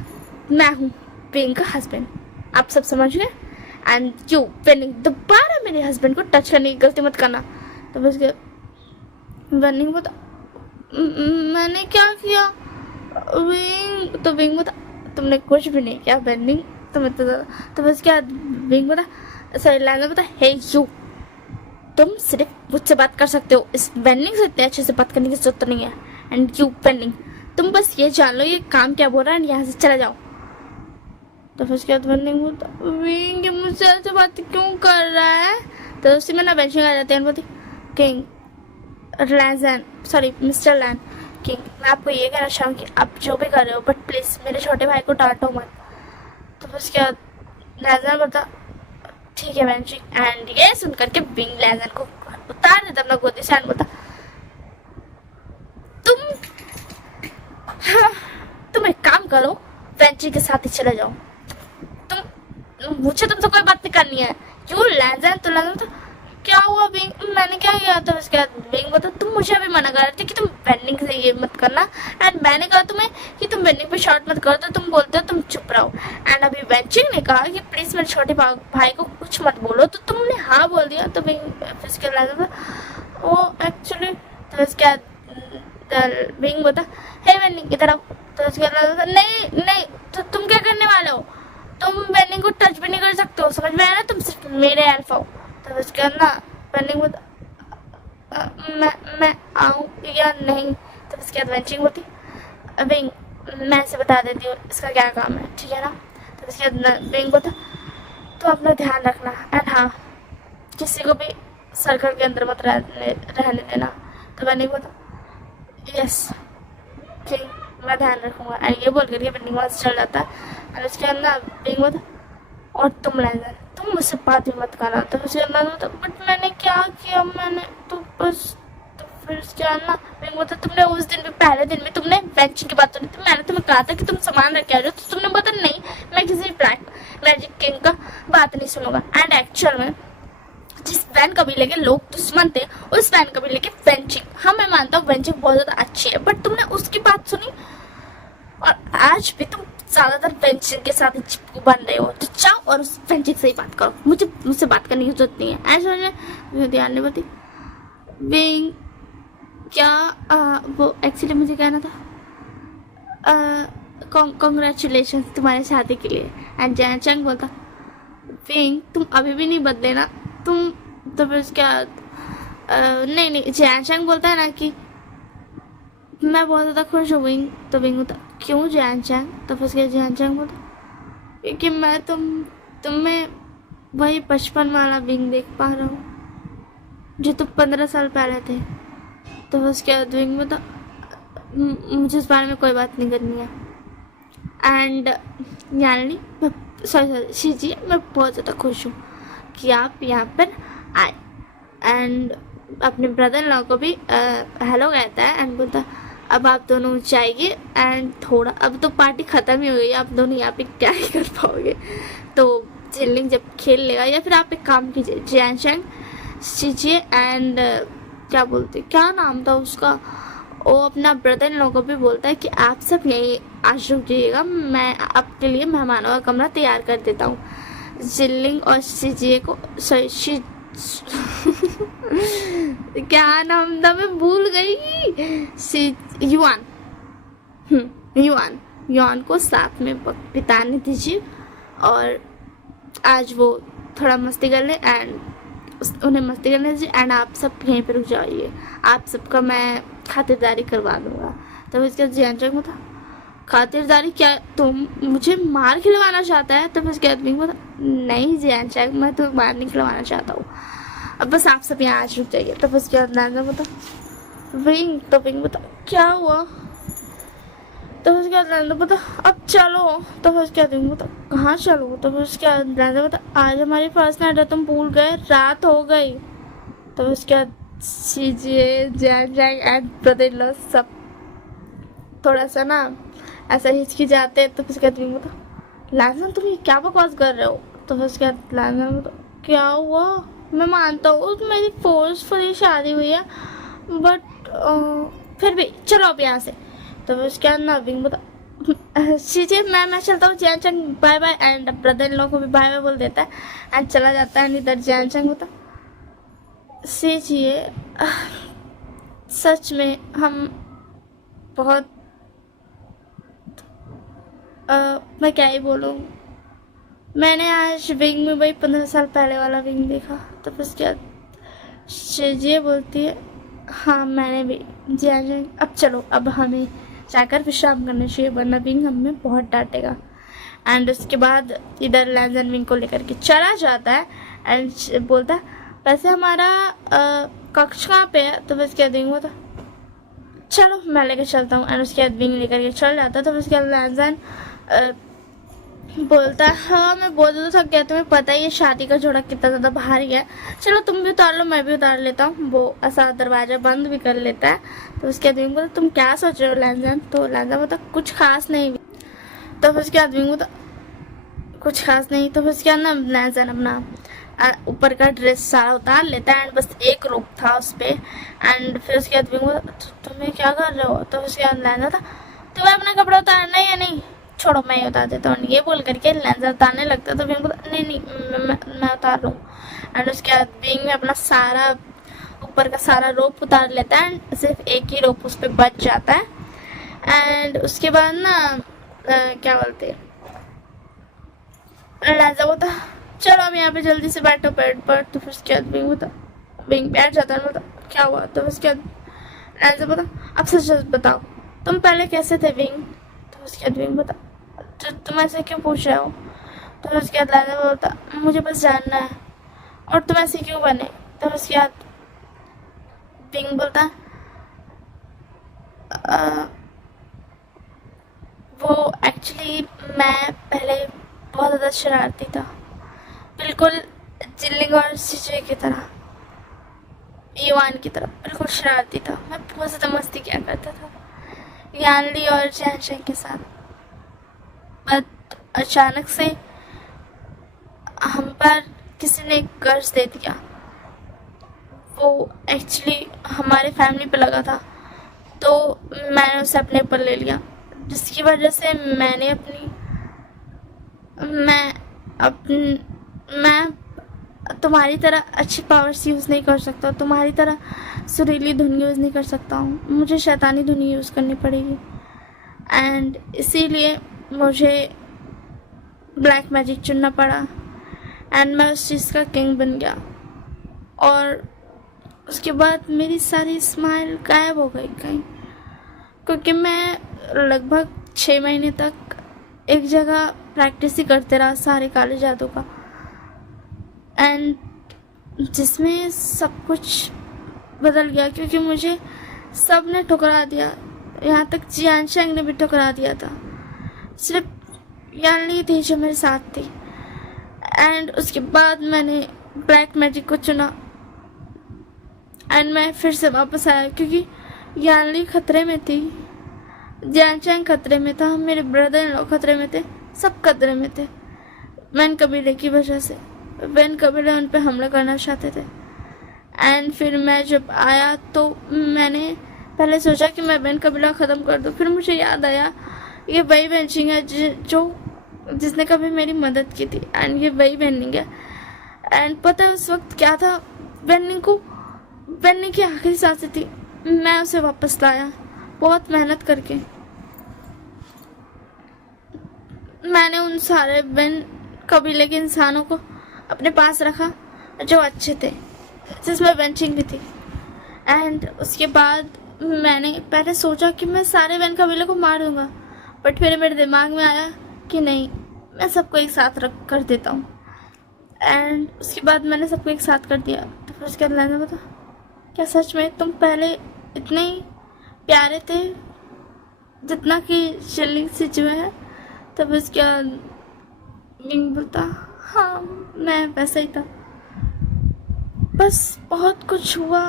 मैं हूँ विंग का हस्बैंड, आप सब समझ गए। एंड यू वेनिंग दोबारा मेरे हस्बैंड को टच करने की गलती मत करना। तो बस वेनिंग बोलता मैंने क्या किया विंग। तो विंग बोलता तुमने कुछ भी नहीं किया वेनिंग तुम्हें तो बस क्या विंग बोलता सॉरी लैजन बोलता हे यू तुम सिर्फ मुझसे बात कर सकते हो, इस वेनिंग से इतने अच्छे से बात करने की जरूरत नहीं है। एंड यू वेनिंग तुम बस ये जान लो ये काम क्या बोल रहा है, यहाँ से चला जाओ। तो फिर क्या वेनिंग बोलता विंग मुझसे ऐसे बात क्यों कर रहा है। तो उसी में ना बेंचिंग आ जाते हैं बोलती किंग लैजन सॉरी मिस्टर लैन किंग मैं आपको ये कहना चाहूँगी आप जो भी कर रहे हो बट प्लीज़ मेरे छोटे भाई को डांटो मत। तो बस क्या लैजन बोलता ठीक है बेंचिंग। एंड ये सुन करके विंग लैजन को उतार देता अपना गोदी से। बोलता तुम एक काम करो बेंचिंग के साथ ही चले जाओ, तुम मुझे तुमसे कोई बात नहीं करनी है। क्यों लैजन तो लैजन क्या हुआ बिंग, मैंने क्या किया? तो उसके बाद बिंग बोलता तुम मुझे अभी मना कर रहे थे कि तुम बेंडिंग से ये मत करना, एंड मैंने कहा तुम्हें कि तुम बेंडिंग पे शॉट मत करो, तो तुम बोलते हो तुम चुप रहो। एंड अभी वेंचिंग ने कहा कि प्लीज मेरे छोटे भाई को कुछ मत बोलो, तो तुमने हाँ बोल दिया। तो बिंग उसके बाद वो एक्चुअली, तो उसके बाद बिंग बोलता हे बेंडिंग इधर आओ। तो उसके बाद नहीं नहीं, तो तुम क्या करने वाले हो? तुम बेंडिंग को टच भी नहीं कर सकते हो, समझ में आया ना? तुम सिर्फ मेरे अल्फा हो। तो उसके बाद ना बेंडिंग बोलता मैं आऊँ या नहीं? तो उसके बाद वेंचिंग बोलती बिंग मैं ऐसे बता देती हूँ इसका क्या काम है, ठीक है ना? तो उसके बाद बिंग बोलता तो अपना ध्यान रखना, एंड हाँ किसी को भी सर्कल के अंदर मत रहने देना। तो बेंडिंग बोलता यस ठीक, मैं ध्यान रखूँगा, एंड ये बोल करके बेंडिंग वहाँ से चल जाता है। और उसके बाद ना बिंग बोलता और तुम लेंजर तुम मुझसे बात भी मत करना। तो उसके बाद बोलता बट मैंने क्या किया? मैंने तो बस, तो फिर उसके बाद ना बिंग बोलता तुमने उस दिन भी, पहले दिन में तुमने वेंचिंग की बात सुनी थी, मैंने तुम्हें कहा था कि तुम सामान रख के आ जाओ, तो तुमने बोला नहीं मैं किसी ब्लैक मैजिक किंग का बात नहीं सुनूंगा। एंड एक्चुअल में जिस वैन कबीले के लोग दुश्मन थे उस वैन कबीले के वेंचिंग, हाँ मैं मानता हूँ वेंचिंग बहुत ज्यादा अच्छी है, बट तुमने उसकी बात सुनी और आज भी तुम ज्यादातर वेंचिंग के साथ चिपकू बन रहे हो। तो जाओ और उस वेंचिंग से ही बात करो, मुझसे बात करने की जरूरत नहीं है। ऐसा मुझे ध्यान नहीं बती विंग क्या वो एक्चुअली मुझे कहना था कॉन्ग्रेचुलेशन तुम्हारे शादी के लिए। एंड जैन चंग बोलता विंग तुम अभी भी नहीं बदले ना तुम। तो फिर क्या नहीं नहीं, जैन चंग बोलता है ना कि मैं बहुत ज़्यादा खुश हूँ विंग। तो विंग होता क्यों जैन चंग? तो फिर क्या जैन चंग बोलता क्योंकि मैं तुम्हें वही बचपन वाला विंग देख पा रहा हूँ जो तुम 15 साल पहले थे। तो फिर क्या विंग बोलता मुझे इस बारे में कोई बात नहीं करनी है। एंड यानी मैं सॉरी शीजी मैं बहुत ज़्यादा खुश हूँ कि आप यहाँ पर आए। एंड अपने ब्रदर इन लॉ को भी हेलो कहता है एंड बोलता अब आप दोनों जाइए, एंड थोड़ा अब तो पार्टी ख़त्म ही हो गई, आप दोनों यहाँ पे क्या ही कर पाओगे। तो जिनलिंग जब खेल लेगा, या फिर आप एक काम कीजिए जैन चैंग शीजिए एंड क्या बोलते क्या नाम था उसका, वो अपना ब्रदर इन लोगों को भी बोलता है कि आप सब यहीं आज रुक जाइएगा, मैं आपके लिए मेहमानों का कमरा तैयार कर देता हूँ। जिनलिंग और सीजिए को क्या नाम था मैं भूल गई, युआन युआन को साथ में बिताने दीजिए और आज वो थोड़ा मस्ती कर ले एंड उन्हें मस्ती करने दीजिए, एंड आप सब यहीं पर रुक जाइए, आप सबका मैं खातिरदारी करवा दूँगा। तब इसका जैन चंग था खातिरदारी क्या, तुम मुझे मार खिलवाना चाहता है? तो फिर उसके आदमी बोला नहीं जैन चंग मैं तुम्हें मार नहीं खिलवाना चाहता हूँ, अब बस आप सब यहाँ आज रुक जाइए। तो फिर उसके बाद नाना बोला विंग, तो विंग बोला क्या हुआ? तो फिर उसके बाद नाना बोला अब चलो। तो फिर उसके बाद विंग बोला कहाँ चलो? तो फिर उसके बाद नाना बोला आज हमारी फर्स्ट नाइट है, तुम भूल गए, रात हो गई। तो फिर उसके बाद सीजिए जैन चंग एंड ब्रदर इन लॉ सब थोड़ा सा ना ऐसा हिचकी जाते हैं। तो फिर उसके बाद विंग बोला लाजन तुम ये क्या बकवास कर रहे हो? तो फिर उसके बाद लाजन बोला क्या हुआ? मैं मानता हूँ मेरी फोर्सफुली शादी हुई है, बट फिर भी चलो अब यहाँ से। तो फिर उसके बाद ना विंग बोला सीजे मैं चलता हूँ, जैन चंग बाय बाय, एंड ब्रदर इन लोगों को भी बाय बाय बोल देता है एंड चला जाता है। इधर जैन चंग होता सीजिए सच में हम बहुत मैं क्या ही बोलूँ, मैंने आज विंग में वही 15 साल पहले वाला विंग देखा। तो फिर उसके बाद ये बोलती है हाँ मैंने भी जी अब चलो अब हमें जाकर विश्राम करना चाहिए वरना विंग हमें बहुत डांटेगा। एंड उसके बाद इधर लैंजन विंग को लेकर के चला जाता है एंड बोलता है वैसे हमारा कक्ष कहाँ पे है? तो फिर उसके बाद विंग होता चलो मैं लेकर चलता हूँ, एंड उसके बाद विंग लेकर के चल जाता है। तो फिर उसके बाद लैंजन बोलता है हाँ मैं बहुत ज़्यादा थक गया, तुम्हें पता ही है शादी का जोड़ा कितना ज़्यादा भारी है, चलो तुम भी उतार लो मैं भी उतार लेता हूँ। वो ऐसा दरवाज़ा बंद भी कर लेता है। तो उसके आदमी बोलता तुम क्या सोच रहे हो लैंजन? तो लैंजन बोलता कुछ खास नहीं। तो फिर उसके आदमी बोलता कुछ खास नहीं। तो फिर उसके बाद ना लैंजन अपना ऊपर का ड्रेस सारा उतार लेता है एंड बस एक रोप था उस पर। एंड फिर उसके बाद बोला तुम्हें क्या कर रहे हो, तो उसके बाद लहंगा था तुम्हें अपना कपड़ा उतारना है या नहीं, छोड़ो मैं ही उतार देता हूँ, ये बोल करके लहंगा उतारने लगता। तो बिंग बोला नहीं नहीं मैं उतार रहा हूँ। एंड उसके बाद बिंग में अपना सारा ऊपर का सारा रोप उतार लेता है एंड सिर्फ एक ही रोप उस पर बच जाता है। एंड उसके बाद ना क्या बोलते लहंगा बोलता चलो अब यहाँ पे जल्दी से बैठो बेड पर। तो फिर उसके बाद बिंग बैठ जाता है, बोलता क्या हुआ। तो उसके बाद लहंगा बोलता अब सच सच बताओ तुम पहले कैसे थे बिंग। तो उसके बाद बिंग बोलता तो तुम ऐसे क्यों पूछ रहे हो। तो उसके बाद लहंगा बोलता मुझे बस जानना है और तुम ऐसे क्यों बने। तो उसके बाद बिंग बोलता वो एक्चुअली मैं पहले बहुत ज़्यादा शरारती था, बिल्कुल जिल्लिंग और सिचुए की तरह, ईवान की तरह बिल्कुल शरारती था। मैं बहुत ज़्यादा मस्ती किया करता था यानली और चैनशेंग के साथ। बट अचानक से हम पर किसी ने कर्ज दे दिया, वो एक्चुअली हमारे फैमिली पे लगा था, तो मैंने उसे अपने ऊपर ले लिया, जिसकी वजह से मैं तुम्हारी तरह अच्छी पावर्स यूज़ नहीं कर सकता, तुम्हारी तरह सुरीली धुन यूज़ नहीं कर सकता हूँ, मुझे शैतानी धुन यूज़ करनी पड़ेगी। एंड इसीलिए मुझे ब्लैक मैजिक चुनना पड़ा एंड मैं उस चीज़ का किंग बन गया। और उसके बाद मेरी सारी स्माइल गायब हो गई कहीं, क्योंकि मैं लगभग 6 महीने तक एक जगह प्रैक्टिस ही करते रहा सारे काले जादू का, एंड जिसमें सब कुछ बदल गया क्योंकि मुझे सब ने ठुकरा दिया, यहाँ तक जियानशेंग ने भी ठुकरा दिया था, सिर्फ यानली थी जो मेरे साथ थी। एंड उसके बाद मैंने ब्लैक मैजिक को चुना एंड मैं फिर से वापस आया क्योंकि यानली खतरे में थी, जियानशेंग खतरे में था, मेरे ब्रदर इन लॉ खतरे में थे, सब खतरे में थे वैन कबीले की वजह से। वैन कबीले उन पर हमला करना चाहते थे। एंड फिर मैं जब आया तो मैंने पहले सोचा कि मैं वैन कबीला ख़त्म कर दूँ, फिर मुझे याद आया ये वही वेंचिंग है जिसने कभी मेरी मदद की थी, एंड ये वही वेनिंग है। एंड पता है उस वक्त क्या था, वेनिंग की आखिरी सांसें थी, मैं उसे वापस लाया बहुत मेहनत करके। मैंने उन सारे वेन कबीले के इंसानों को अपने पास रखा जो अच्छे थे, जिसमें वेंचिंग भी थी। एंड उसके बाद मैंने पहले सोचा कि मैं सारे वेन कबीले को मार दूंगा, बट फिर मेरे दिमाग में आया कि नहीं, मैं सबको एक साथ रख कर देता हूँ। एंड उसके बाद मैंने सबको एक साथ कर दिया। तो फिर उसके बाद लहंगा बता क्या सच में तुम पहले इतने ही प्यारे थे जितना कि चिल्लिंग सिचुए है। तब उसके बाद बिंग बोलता हाँ मैं वैसा ही था, बस बहुत कुछ हुआ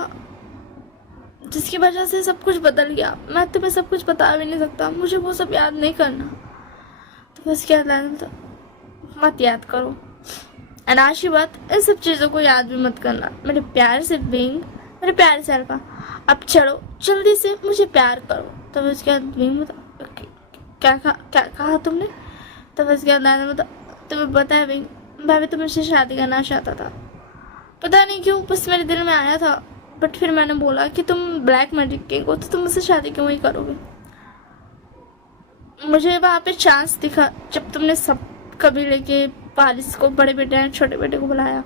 जिसकी वजह से सब कुछ बदल गया। मैं तुम्हें सब कुछ बता भी नहीं सकता, मुझे वो सब याद नहीं करना। तो बस क्या मत याद करो, एंड आज की बात इन सब चीज़ों को याद भी मत करना। मेरे प्यार से बिंग, मेरे प्यार से अल्फा, अब चलो जल्दी से मुझे प्यार करो। तो उसके बाद बिंग क्या कहा तुमने। तो उसके बाद बता तुम्हें पता है बिंग, मैं भी तुमसे शादी करना चाहता था, पता नहीं क्यों बस मेरे दिल में आया था, बट फिर मैंने बोला कि तुम ब्लैक मैजिक किंग हो तो तुम मुझसे शादी क्यों ही करोगे। मुझे वहाँ पे चांस दिखा जब तुमने सब कबीले के वारिस को, बड़े बेटे और छोटे बेटे को बुलाया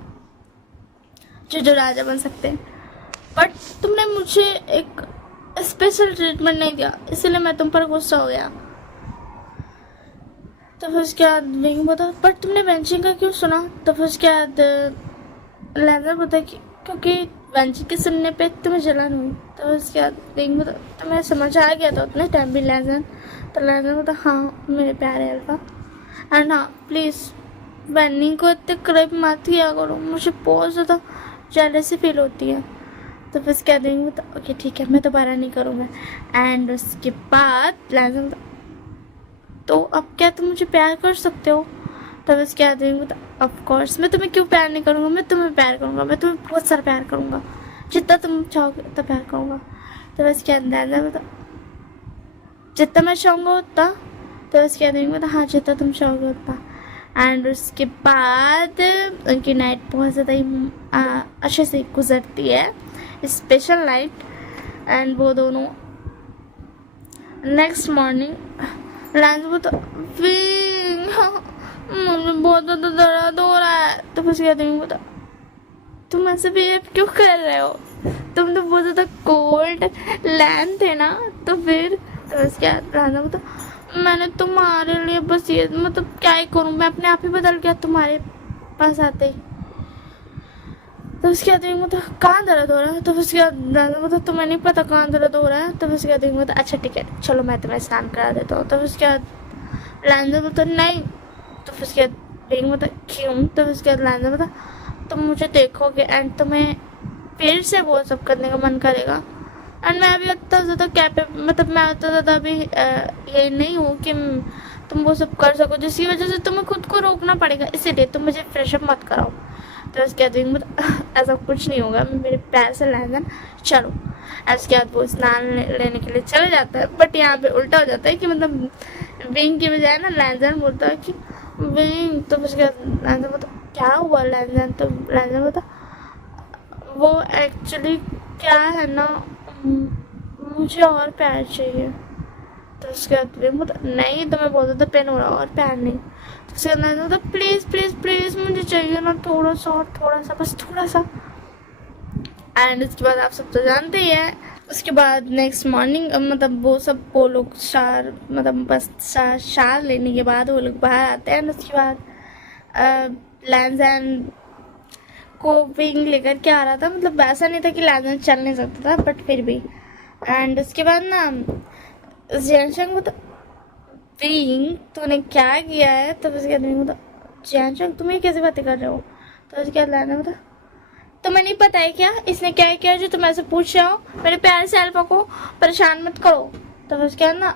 जो राजा बन सकते हैं, बट तुमने मुझे एक स्पेशल ट्रीटमेंट नहीं दिया, इसलिए मैं तुम पर गुस्सा हो गया। तो फिर उसके बाद बिंग बता बट तुमने वेंचिंग का क्यों सुना। तो फिर उसके बाद लैंडर बता क्योंकि वेंचिंग के सुनने पे तुम्हें जलन हुई। तो उसके बाद बिंग बता तुम्हें समझ आ गया था उतने टाइम भी लैंडर। तो लैंडर बता हाँ मेरे प्यारे अल्फा, एंड हाँ प्लीज़ वेनिंग को इतने करीब मत किया करो, मुझे बहुत ज़्यादा जेलसी फील होती है। तो फिर क्या देंगे तो ओके ठीक है मैं दोबारा नहीं करूँगा। एंड उसके बाद लैंडर तो अब क्या तुम मुझे प्यार कर सकते हो। तब उसके बाद विंग बोलता ऑफ कोर्स मैं तुम्हें क्यों प्यार नहीं करूँगा, मैं तुम्हें प्यार करूँगा, मैं तुम्हें बहुत सारा प्यार करूँगा, जितना तुम चाहोगे उतना प्यार करूँगा। तब उसके अंदर बोलता जितना मैं चाहूँगा उतना। तो उसके बाद विंग बोलता हाँ जितना तुम चाहोगे उतना। एंड उसके बाद उनकी नाइट बहुत ज़्यादा ही अच्छे से गुजरती है, स्पेशल नाइट। एंड वो दोनों नेक्स्ट मॉर्निंग लैंस वो तो मुझे बहुत ज़्यादा दर्द हो रहा है। तो उसके बाद विंग बोलता तुम ऐसे बिहेव क्यों कर रहे हो, तुम तो बहुत ज़्यादा कोल्ड लैन थे ना। तो फिर तो उसके बाद लैंस बोलता मैंने तुम्हारे लिए बस ये मतलब क्या ही करूँ, मैं अपने आप ही बदल गया तुम्हारे पास आते ही। तो उसके बाद मतलब कहाँ दर्द हो रहा है। तो उसके बाद मतलब तुम्हें नहीं पता कहाँ दर्द हो रहा है। तो उसके बाद मतलब अच्छा ठीक है चलो मैं तुम्हें स्नान करा देता हूँ। तो उसके बाद लैंडर बोलता नहीं। तो उसके बाद मतलब क्यों। तो उसके बाद लैंडर बोलता तुम मुझे देखोगे एंड तुम्हें फिर से वो सब करने का मन करेगा। एंड मैं अभी उतना ज़्यादा मतलब मैं उतना ज़्यादा अभी ये नहीं हूँ कि तुम वो सब कर सको, जिसकी वजह से तुम्हें खुद को रोकना पड़ेगा, इसीलिए तुम मुझे फ्रेशअप मत कराओ। तो उसके बाद मतलब ऐसा कुछ नहीं होगा, मेरे पैर से लैंडन चलो। उसके बाद वो स्नान लेने के लिए चले जाता है। बट यहाँ पे उल्टा हो जाता है कि मतलब विंग की बजाय ना लैंडन बोलता है कि विंग। तो उसके बाद लैंडन बोलता क्या हुआ लैंडन। तो लैंडन बोलता वो एक्चुअली क्या है ना मुझे और प्यार चाहिए। तो उसके बाद विंग बोलता नहीं तो मैं बोलता था पेन हो रहा और प्यार नहीं। तो उसके बाद बोलता प्लीज़ प्लीज़ प्लीज़ मुझे चाहिए ना थोड़ा सा और थोड़ा सा बस थोड़ा सा। एंड उसके बाद आप सब तो जानते ही हैं। उसके बाद नेक्स्ट मॉर्निंग मतलब वो लोग मतलब बस शार लेने के बाद वो लोग बाहर आते हैं। उसके बाद लैंजन को विंग लेकर के आ रहा था, मतलब वैसा नहीं था कि लैंजन चल नहीं सकता था बट फिर भी। एंड उसके बाद ना जियानशंग तो विंग तूने क्या किया है। तो उसके बाद विंग जियानशंग तुम ये कैसे बातें कर रहे हो। तो उसके बाद लैंजन तुम्हें नहीं पता है क्या इसने क्या किया जो तुम ऐसे पूछ रहे हो, मेरे प्यारे से अल्फा को परेशान मत करो। तो उसके बाद ना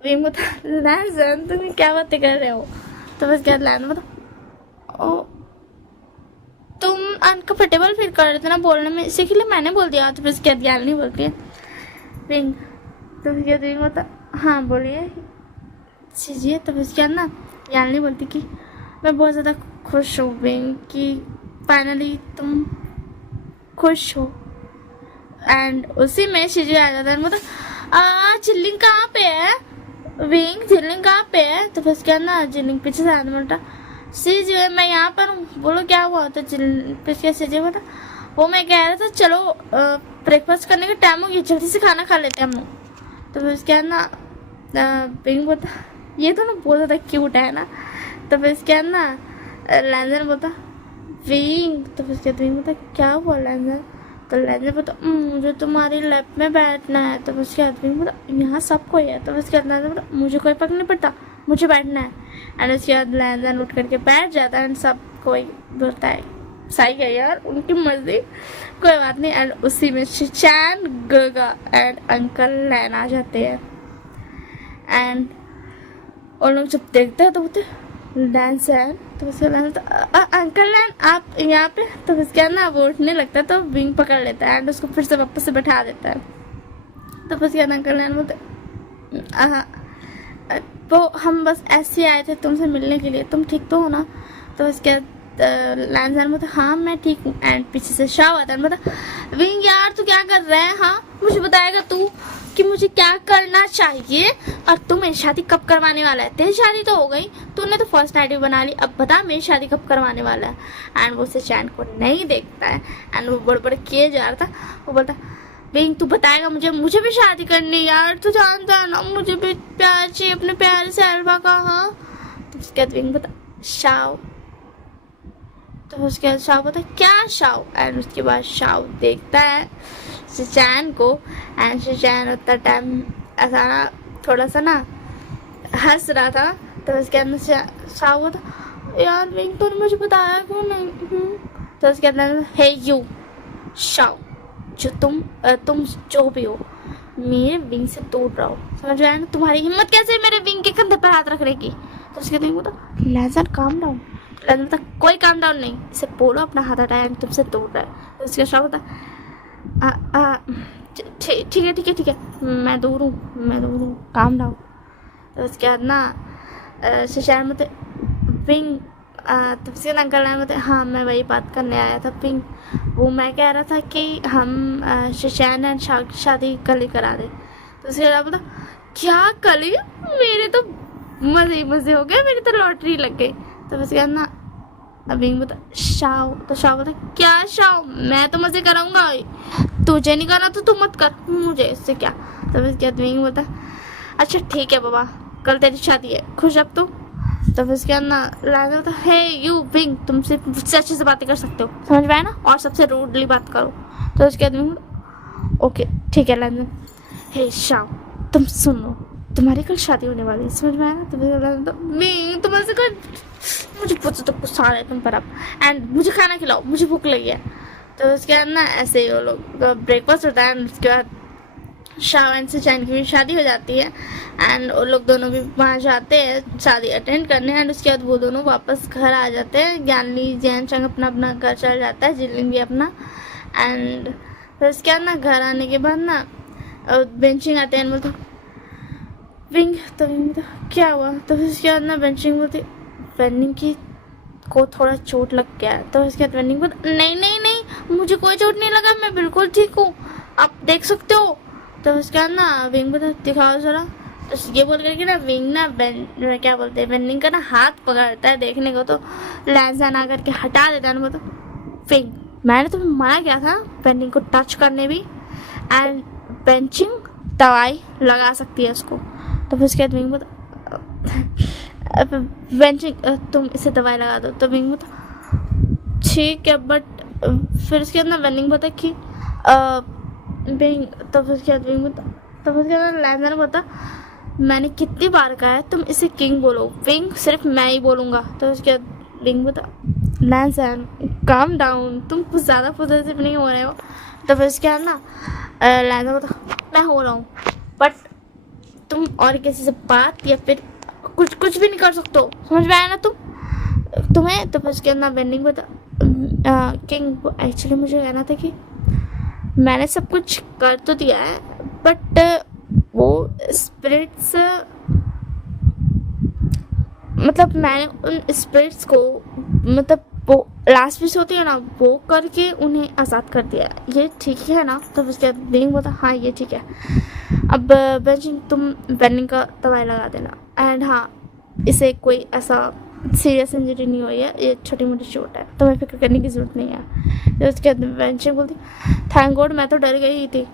विंग लैंजन तुम क्या बातें कर रहे हो। तो उसके बाद लैंजन तुम अनकंफर्टेबल फील कर रहे थे ना बोलने में, इसी के लिए मैंने बोल दिया। तो उसके बाद यार नहीं बोलती है विंग। तो उसके बाद विंग हाँ बोलिए चीजिए। तो उसके बाद ना यार नहीं बोलती कि मैं बहुत ज़्यादा खुश हूँ विंग कि फाइनली तुम खुश हो। एंड उसी में शिजी आ जाता है मतलब जिलिंग कहाँ पे है विंग, जिलिंग कहाँ पे है। तो फिर क्या ना जिलिंग पीछे से आदमी बोलता शिजी मैं यहाँ पर हूँ, बोलो क्या हुआ। तो फिर शिजी बोलता वो मैं कह रहा था चलो ब्रेकफास्ट करने का टाइम हो गया जल्दी से खाना खा लेते हैं हम लोग। तो फिर क्या ना विंग बोलता ये तो ना बहुत ज़्यादा क्यूट है ना। तो फिर क्या ना लैंजन बोलता विंग। तो फिर कहते विंग बोलता क्या हुआ लैंजन। तो लैंजन बोलता मुझे तुम्हारी लैप में बैठना है। तो उसके बाद विंग बोलता यहाँ सब कोई है। तो उसके बाद लैंजन बोलता मुझे कोई फर्क नहीं पड़ता मुझे बैठना है। एंड उसके बाद लैंजन उठ करके बैठ जाता है एंड सब कोई बोलता है सही है यार उनकी मर्जी कोई बात नहीं। एंड उसी में शिचान गगा एंड अंकल लैन आ जाते हैं। एंड और लोग जब देखते हैं तो बोलते डांस है। तो उसके बाद अंकल लैन आप यहाँ पे। तो उसके ना वो उठने लगता है तो विंग पकड़ लेता है एंड उसको फिर से वापस से बैठा देता है। तो उसके बाद अंकल लैन बोलते वो हम बस ऐसे आए थे तुमसे मिलने के लिए, तुम ठीक तो हो ना। तो उसके लैंजन बोलता हाँ मैं ठीक हूँ। एंड पीछे से शाव आता है बोलता विंग यार तू क्या कर रहा है, हाँ मुझे बताएगा तू कि मुझे क्या करना चाहिए और तू मेरी शादी कब करवाने वाला है। तेरी शादी तो हो गई, तूने तो फर्स्ट नाइट भी बना ली, अब बता मेरी शादी कब करवाने वाला है। एंड वो उसे चैन को नहीं देखता है एंड वो बड़े बड़े किए जा रहा था। वो बोलता विंग तू बताएगा मुझे भी शादी करनी यार, तू जानता है ना मुझे भी प्यार चाहिए अपने प्यार से अल्फा का। हाँ तो उसके बाद विंग बता शाव। तो उसके बाद शाव बोलता क्या शाव। एंड उसके बाद शाव देखता है शिचैन को एंड शिचैन उतना टाइम ऐसा ना थोड़ा सा ना हंस रहा था। तो उसके अंदर शाव बोलता यार विंग तूने मुझे बताया क्यों नहीं। तो उसके अंदर हे यू शाव जो तुम जो भी हो मेरे विंग से दूर रहो, समझ आया ना। तुम्हारी हिम्मत कैसे मेरे विंग के कंधे पर हाथ रखने की, तो उसके बाद बोला लैजन काम डाउन। लैजन बोला कोई काम डाउन नहीं, इसे बोलो अपना हाथ हटाया तुमसे दूर रहे। तो उसके शाह बोला ठीक है ठीक है ठीक है, मैं दूर हूँ काम डाउन। तो उसके बाद ना शशान मतलब पिंग तब से ना अंकल आए मतलब हाँ मैं वही बात करने आया था पिंग, वो मैं कह रहा था कि हम शशान एंड शादी कल ही करा दे। तो उसके बाद बोला क्या कल ही, मेरे तो मज़े ही मज़े हो गए, मेरी तो लॉटरी लग गई। तो उसके बाद ना अभी बता शाह, तो शाह बता क्या शाह, मैं तो मज़े कराऊंगा, तुझे नहीं करा तो तू मत कर, मुझे इससे क्या। तो उसके बाद विंग बता अच्छा ठीक है बाबा, कल तेरी शादी है, खुश अब तो। तब उसके बाद ना लाजा होता हे यू विंग, तुमसे मुझसे अच्छे से बातें कर सकते हो, समझ में आया ना, और सबसे रूडली बात करो। तो उसके बाद विंग ओके ठीक है लाजा। हे शाह तुम सुनो, तुम्हारी कल शादी होने वाली है, समझ में आया ना। तो विंग तुम्हारे से कर, मुझे पूछो तो गुस्सा आ रहा है तुम पर अब, एंड मुझे खाना खिलाओ, मुझे भूख लगी है। तो उसके बाद ना ऐसे ही वो लोग ब्रेकफास्ट होता है, एंड उसके बाद शाह एंड सुचैन की भी शादी हो जाती है, एंड वो लोग दोनों भी वहाँ जाते हैं शादी अटेंड करने। एंड उसके बाद वो दोनों वापस घर आ जाते हैं, ज्ञानली जैन चंग अपना अपना घर चल जाता है, जिलिन भी अपना। एंड फिर उसके बाद ना घर आने के बाद ना बेंचिंग आते हैं, बोलते विंग, तो विंग तो क्या हुआ। तो फिर उसके बाद ना बेंचिंग बोलती वेनिंग की को थोड़ा चोट लग गया है। तो उसके बाद वेनिंग बोलती नहीं नहीं नहीं मुझे कोई चोट नहीं लगा, मैं बिल्कुल ठीक हूँ, आप देख सकते हो। तो उसके बाद ना विंग बोलता दिखाओ जरा। तो ये बोल करके ना विंग ना क्या बोलते हैं वेनिंग का ना हाथ पकड़ता है देखने को, तो लैंसन आकर के हटा देता है। बोलता विंग मैंने तुम्हें मना किया था वेनिंग को टच करने भी, एंड बेंचिंग दवाई लगा सकती है उसको। तो फिर उसके बाद विंग बोलता बेंचिंग तुम इसे दवाई लगा दो। तो विंग बोलता ठीक है, बट फिर उसके बाद ना वेनिंग बोलता कि विंग, तो फिर उसके बाद विंग बोलता, तो फिर उसके बाद लैंसन बोलता मैंने कितनी बार कहा है तुम इसे किंग बोलो, विंग सिर्फ मैं ही बोलूँगा। तो उसके बाद विंग बोलता लैंसन काम डाउन, तुम कुछ ज़्यादा पॉजिटिव नहीं हो रहे हो। तो फिर उसके बाद ना लैंसन बोलता मैं हो रहा हूँ, बट तुम और किसी से बात या फिर कुछ भी नहीं कर सकते हो, समझ में आया ना तुम्हें। तो फिर उसके बाद ना बेंडिंग बता किंग एक्चुअली मुझे कहना था कि मैंने सब कुछ कर तो दिया है, बट वो स्पिरिट्स मतलब मैंने उन स्पिरिट्स को मतलब वो लास्ट विश होती है ना वो करके उन्हें आज़ाद कर दिया, ये ठीक है ना। तो उसके बाद बेनिंग बोलता हाँ ये ठीक है, अब बेंचिंग तुम बेनिंग का दवाई लगा देना, एंड हाँ इसे कोई ऐसा सीरियस इंजरी नहीं हुई है, ये छोटी मोटी चोट है, तुम्हें फिक्र करने की ज़रूरत नहीं है। तो उसके बाद बेंचिंग बोलती थैंक गॉड, मैं तो डर गई थी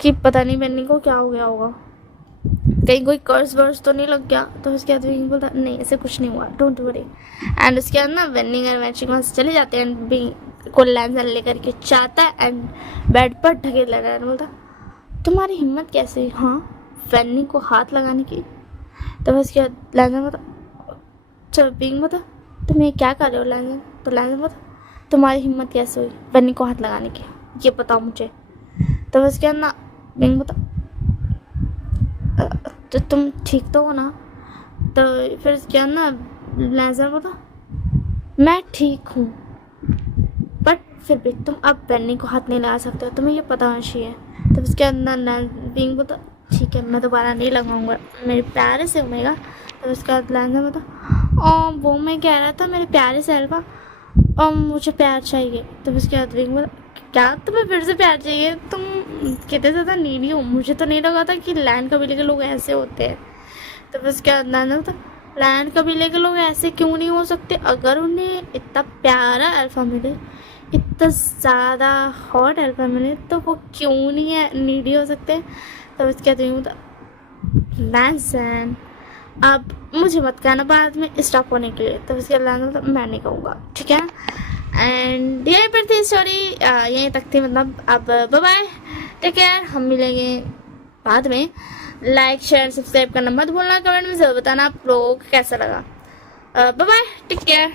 कि पता नहीं बेनिंग को क्या हो गया होगा, कहीं कोई कर्स वर्स तो नहीं लग गया। तो उसके बाद विंग बोलता नहीं ऐसे कुछ नहीं हुआ, डोंट वरी। एंड उसके बाद ना वेनिंग और बेंचिंग वहाँ से चले जाते हैं, एंड विंग को लैंसन लेकर के चाहता है एंड बेड पर ढकेल लगा है, बोलता तुम्हारी हिम्मत कैसे हुई हाँ वेनिंग को हाथ लगाने की। तो उसके बाद लैंसन बोलता चलो विंग बोलता तुम ये क्या कर रहे हो लैंसन। तो लैंसन बोलता तुम्हारी हिम्मत कैसे हुई वेनिंग को हाथ लगाने की, ये बताओ मुझे। तो उसके बाद ना विंग बोलता तो तुम ठीक तो हो ना। तो फिर क्या ना लैंसन बोला मैं ठीक हूँ, बट फिर भी तुम अब बेनिंग को हाथ नहीं लगा सकते हो, तुम्हें ये पता होना चाहिए। तो उसके अंदर विंग बोला ठीक है मैं दोबारा नहीं लगाऊंगा, मेरे प्यारे से उमेगा। तो उसके बाद लैंसन बोला वो मैं कह रहा था मेरे प्यारे से एल्फा, मुझे प्यार चाहिए। तो उसके बाद विंग बोला क्या तुम्हें फिर से प्यार चाहिए, तुम कितने ज़्यादा नीडी हो, मुझे तो नहीं लगा था कि लैंड कबीले के लोग ऐसे होते हैं। तो फिर उसके बाद तो लैंड कबीले के लोग ऐसे क्यों नहीं हो सकते, अगर उन्हें इतना प्यारा अल्फा मिले, इतना ज़्यादा हॉट अल्फा मिले, तो वो क्यों नहीं है नीडी हो सकते। तो उसके बाद लैंसन अब मुझे मत कहना बाद में स्टॉप होने के लिए। तो उसके बाद मैं नहीं कहूँगा ठीक है। एंड यहीं पर थी स्टोरी, यहीं तक थी, मतलब अब बाय बाय, टेक केयर, हम मिलेंगे बाद में। लाइक शेयर सब्सक्राइब करना मत भूलना, कमेंट में ज़रूर बताना आप लोगों को कैसा लगा। Bye bye, take care.